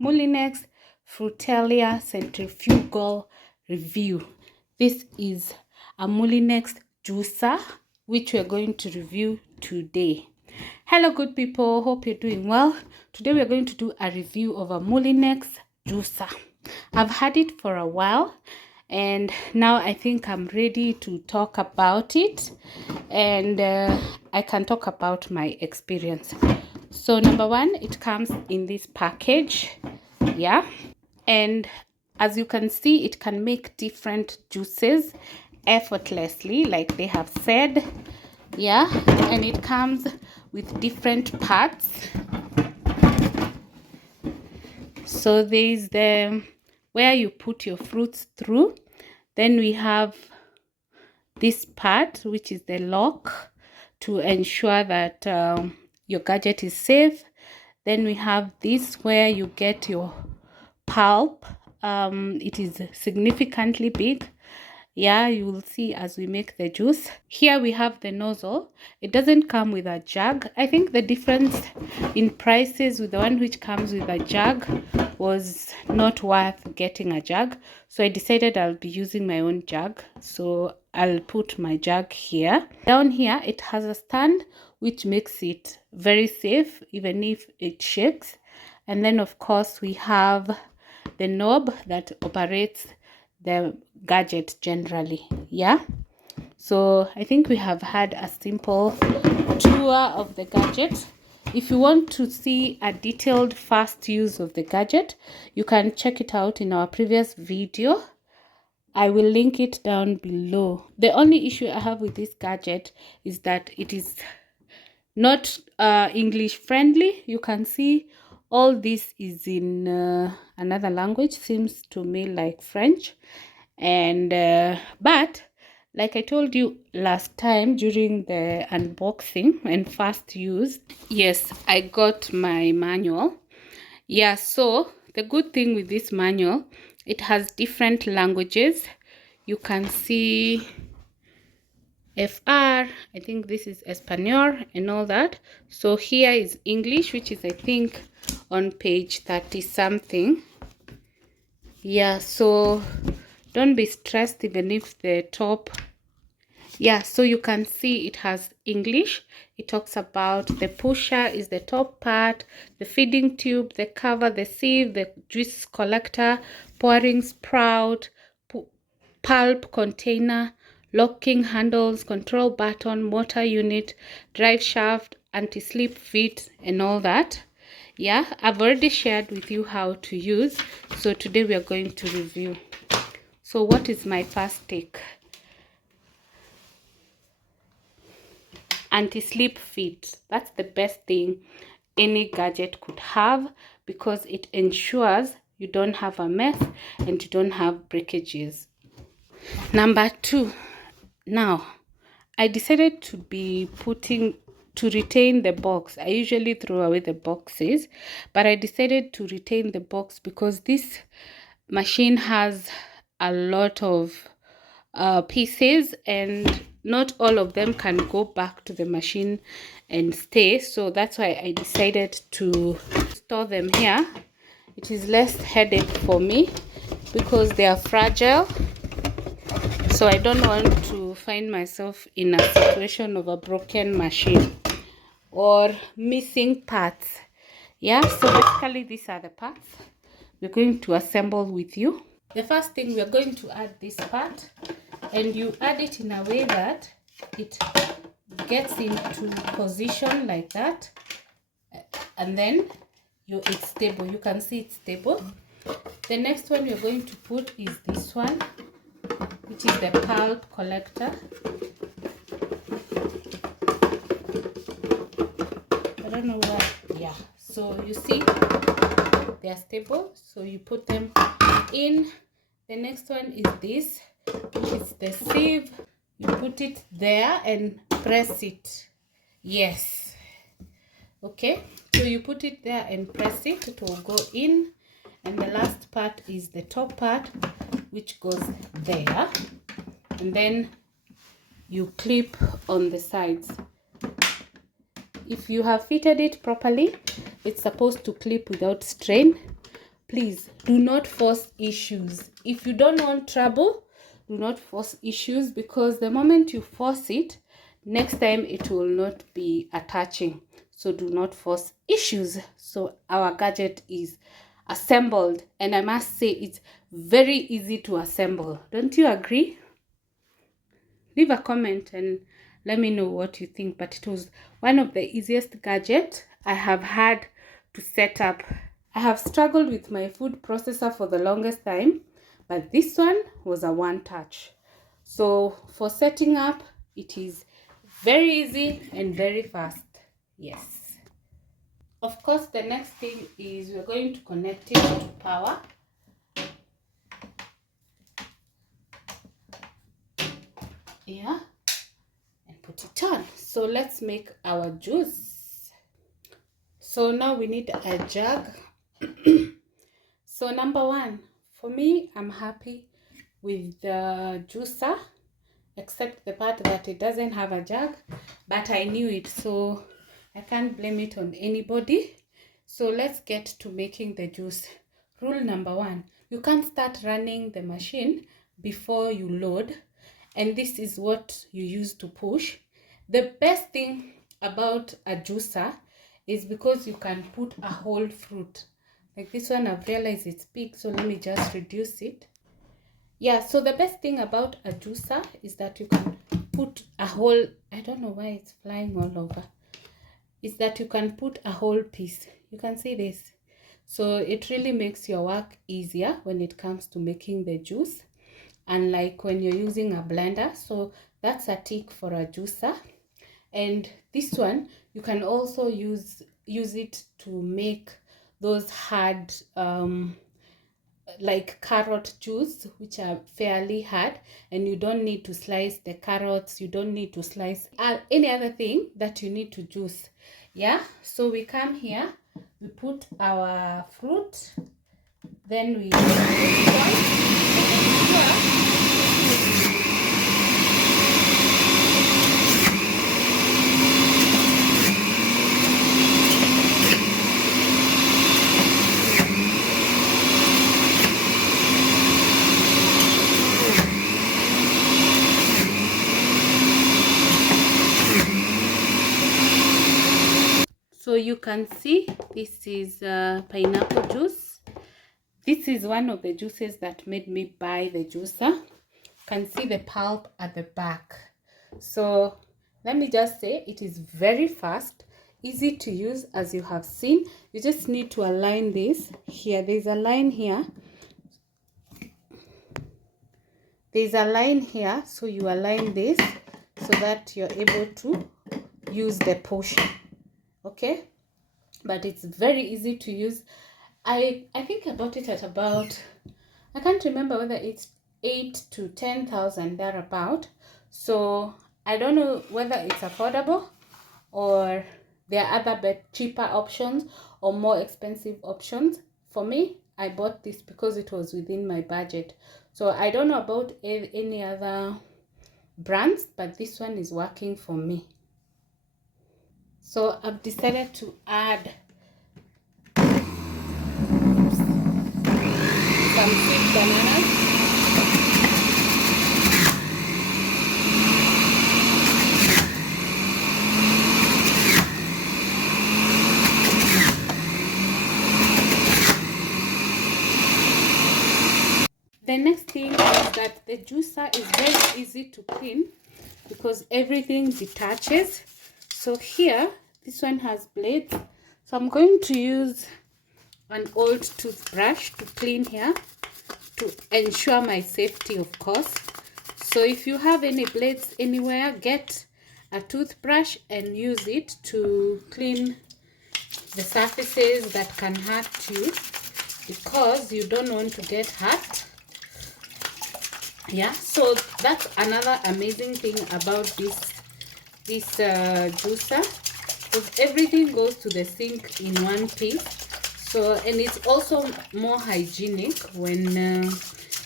Moulinex frutelia centrifugal review. This is a Moulinex juicer which we're going to review today. Hello good people, hope you're doing well. Today we're going to do a review of a Moulinex juicer. I've had it for a while and now I think I'm ready to talk about it, and I can talk about my experience. So number one, it comes in this package, yeah, and as you can see, it can make different juices effortlessly, like they have said, yeah, and it comes with different parts. So there's the where you put your fruits through, then we have this part which is the lock to ensure that your gadget is safe. Then we have this where you get your pulp. It is significantly big, yeah, you will see as we make the juice. Here we have the nozzle. It doesn't come with a jug. I think the difference in prices with the one which comes with a jug was not worth getting a jug, so I decided I'll be using my own jug. So I'll put my jug here. Down here it has a stand which makes it very safe even if it shakes. And then of course we have the knob that operates the gadget generally, yeah. So I think we have had a simple tour of the gadget. If you want to see a detailed fast use of the gadget, you can check it out in our previous video. I will link it down below. The only issue I have with this gadget is that it is not English friendly. You can see all this is in another language, seems to me like French. And but like I told you last time during the unboxing and first use, yes, I got my manual. Yeah, so the good thing with this manual, it has different languages. You can see FR, I think this is Espanol and all that. So here is English, which is I think on page 30 something. Yeah, so don't be stressed even if the top, yeah, so you can see it has English. It talks about the pusher is the top part, the feeding tube, the cover, the sieve, the juice collector, pouring sprout, pulp container, locking handles, control button, motor unit, drive shaft, anti-slip feet, and all that. Yeah, I've already shared with you how to use, so today we are going to review. So what is my first take? Anti-slip feet. That's the best thing any gadget could have, because it ensures you don't have a mess and you don't have breakages. Number two, now I decided to retain the box. I usually throw away the boxes, but I decided to retain the box because this machine has a lot of pieces and not all of them can go back to the machine and stay. So that's why I decided to store them here. It is less headache for me because they are fragile. So I don't want to find myself in a situation of a broken machine or missing parts. Yeah, so basically these are the parts we're going to assemble with you. The first thing, we're going to add this part, and you add it in a way that it gets into position like that, and then it's stable. You can see it's stable. The next one you're going to put is this one, which is the pulp collector. I don't know where, yeah, so you see they are stable, so you put them in. The next one is this, which is the sieve. You put it there and press it. Yes, okay, so you put it there and press it, it will go in. And the last part is the top part, which goes there, and then you clip on the sides. If you have fitted it properly, it's supposed to clip without strain, please do not force issues. If you don't want trouble, do not force issues, because the moment you force it, next time it will not be attaching. So do not force issues. So our gadget is assembled, and I must say it's very easy to assemble. Don't you agree? Leave a comment and let me know what you think. But it was one of the easiest gadgets I have had to set up. I have struggled with my food processor for the longest time, but this one was a one touch. So for setting up, it is very easy and very fast. Yes. Of course, the next thing is we're going to connect it to power. Yeah. And put it on. So let's make our juice. So now we need a jug. So number one, for me, I'm happy with the juicer, except the part that it doesn't have a jug, but I knew it, so I can't blame it on anybody. So let's get to making the juice. Rule number one, you can't start running the machine before you load, and this is what you use to push. The best thing about a juicer is because you can put a whole fruit. Like this one, I've realized it's big, so let me just reduce it. Yeah, so the best thing about a juicer is that you can put a whole, I don't know why it's flying all over, is that you can put a whole piece. You can see this. So it really makes your work easier when it comes to making the juice, unlike when you're using a blender. So that's a tick for a juicer. And this one, you can also use it to make those hard like carrot juice, which are fairly hard, and you don't need to slice the carrots, you don't need to slice any other thing that you need to juice. Yeah, so we come here, we put our fruit, then we so you can see this is pineapple juice. This is one of the juices that made me buy the juicer. You can see the pulp at the back. So let me just say it is very fast, easy to use. As you have seen, you just need to align this here. There's a line here. There's a line here, so you align this so that you're able to use the portion. Okay, but it's very easy to use. I think I bought it at about, I can't remember whether it's 8 to 10,000 thereabout. So I don't know whether it's affordable or there are other cheaper options or more expensive options. For me, I bought this because it was within my budget. So I don't know about any other brands, but this one is working for me. So I've decided to add some sweet bananas. The next thing is that the juicer is very easy to clean because everything detaches. So here, this one has blades. So I'm going to use an old toothbrush to clean here to ensure my safety, of course. So if you have any blades anywhere, get a toothbrush and use it to clean the surfaces that can hurt you, because you don't want to get hurt. Yeah, so that's another amazing thing about this juicer, because everything goes to the sink in one piece. So, and it's also more hygienic when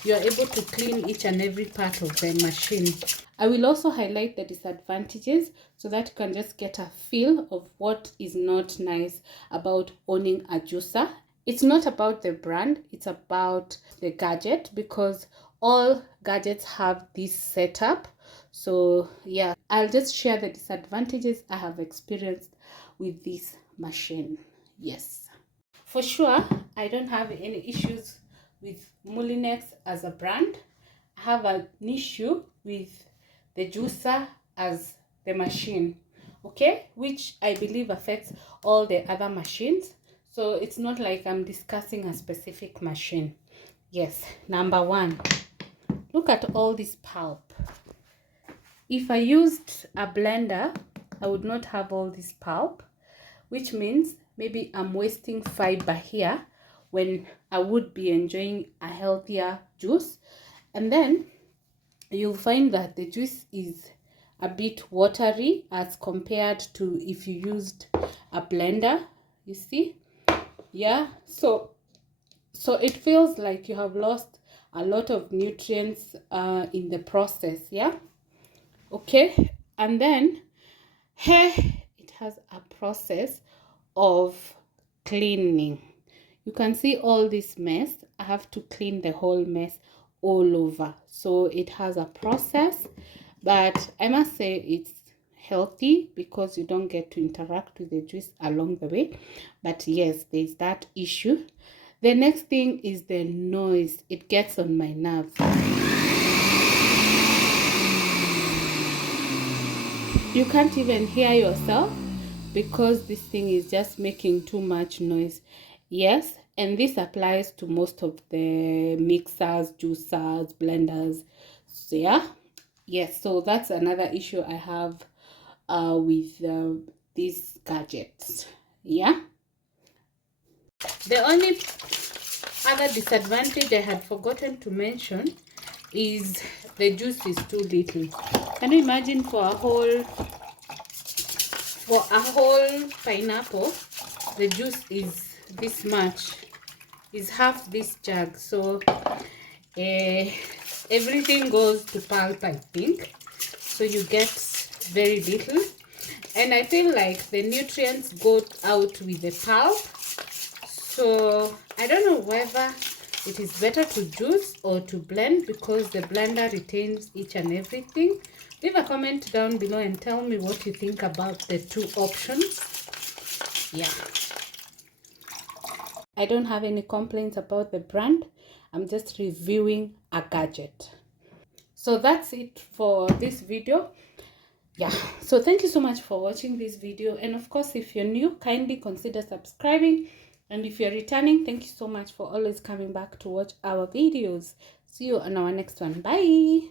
you're able to clean each and every part of the machine. I will also highlight the disadvantages so that you can just get a feel of what is not nice about owning a juicer It's not about the brand, it's about the gadget, because all gadgets have this setup. So yeah, I'll just share the disadvantages I have experienced with this machine. Yes, for sure I don't have any issues with Moulinex as a brand. I have an issue with the juicer as the machine, okay, which I believe affects all the other machines. So it's not like I'm discussing a specific machine. Yes, number one, look at all this pulp. If I used a blender, I would not have all this pulp, which means maybe I'm wasting fiber here when I would be enjoying a healthier juice. And then you'll find that the juice is a bit watery as compared to if you used a blender, you see. Yeah, so it feels like you have lost a lot of nutrients in the process. Yeah, okay. And then hair, it has a process of cleaning. You can see all this mess. I have to clean the whole mess all over. So it has a process, but I must say it's healthy because you don't get to interact with the juice along the way. But yes, there's that issue. The next thing is the noise. It gets on my nerves. You can't even hear yourself because this thing is just making too much noise. Yes, and this applies to most of the mixers, juicers, blenders. So yeah, yes, so that's another issue I have with these gadgets. Yeah, the only other disadvantage I had forgotten to mention is the juice is too little. Can you imagine for a whole pineapple, the juice is this much, is half this jug. So everything goes to pulp, I think. So you get very little. And I feel like the nutrients go out with the pulp. So I don't know whether it is better to juice or to blend, because the blender retains each and everything. Leave a comment down below and tell me what you think about the two options. Yeah, I don't have any complaints about the brand. I'm just reviewing a gadget. So that's it for this video. Yeah, so thank you so much for watching this video, and of course, if you're new, kindly consider subscribing, and if you're returning, thank you so much for always coming back to watch our videos. See you on our next one. Bye.